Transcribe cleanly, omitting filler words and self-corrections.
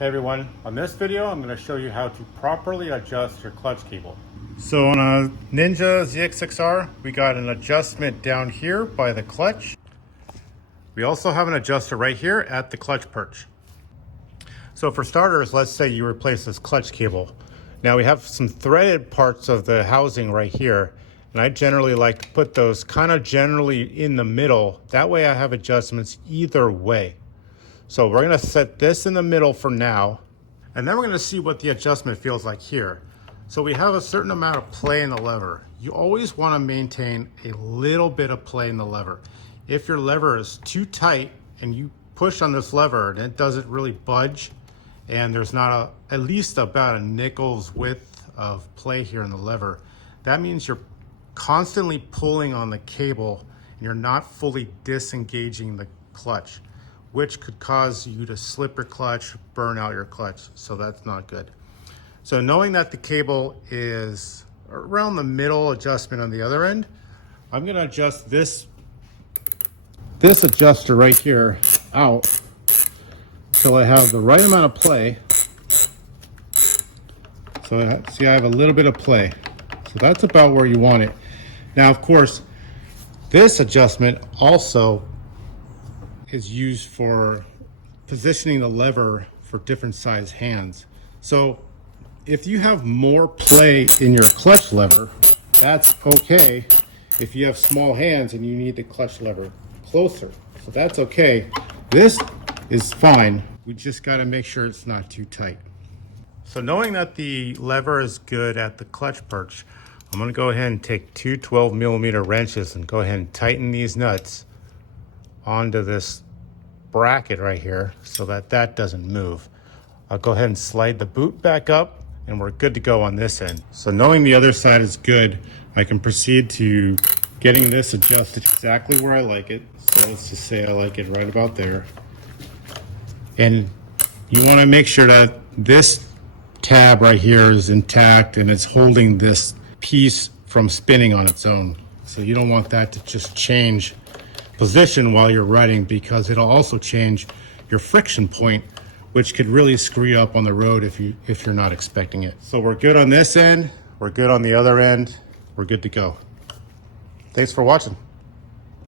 Hey everyone, on this video I'm going to show you how to properly adjust your clutch cable. So on a Ninja ZX6R we got an adjustment down here by the clutch. We also have an adjuster right here at the clutch perch. So for starters, let's say you replace this clutch cable. Now we have some threaded parts of the housing right here, and I generally like to put those kind of generally in the middle. That way I have adjustments either way. So we're going to set this in the middle for now, and then we're going to see what the adjustment feels like here. So we have a certain amount of play in the lever. You always want to maintain a little bit of play in the lever. If your lever is too tight and you push on this lever and it doesn't really budge, and there's not at least about a nickel's width of play here in the lever, that means you're constantly pulling on the cable and you're not fully disengaging the clutch, which could cause you to slip your clutch, burn out your clutch. So that's not good. So knowing that the cable is around the middle adjustment on the other end, I'm gonna adjust this adjuster right here out till I have the right amount of play. So see, I have a little bit of play. So that's about where you want it. Now, of course, this adjustment also is used for positioning the lever for different size hands. So if you have more play in your clutch lever, that's okay. If you have small hands and you need the clutch lever closer, so that's okay. This is fine. We just got to make sure it's not too tight. So knowing that the lever is good at the clutch perch, I'm going to go ahead and take two 12mm wrenches and go ahead and tighten these nuts onto this bracket right here so that that doesn't move. I'll go ahead and slide the boot back up and we're good to go on this end. So knowing the other side is good, I can proceed to getting this adjusted exactly where I like it. So let's just say I like it right about there. And you want to make sure that this tab right here is intact and it's holding this piece from spinning on its own. So you don't want that to just change position while you're riding, because it'll also change your friction point, which could really screw you up on the road if you're not expecting it. So we're good on this end, we're good on the other end, we're good to go. Thanks for watching.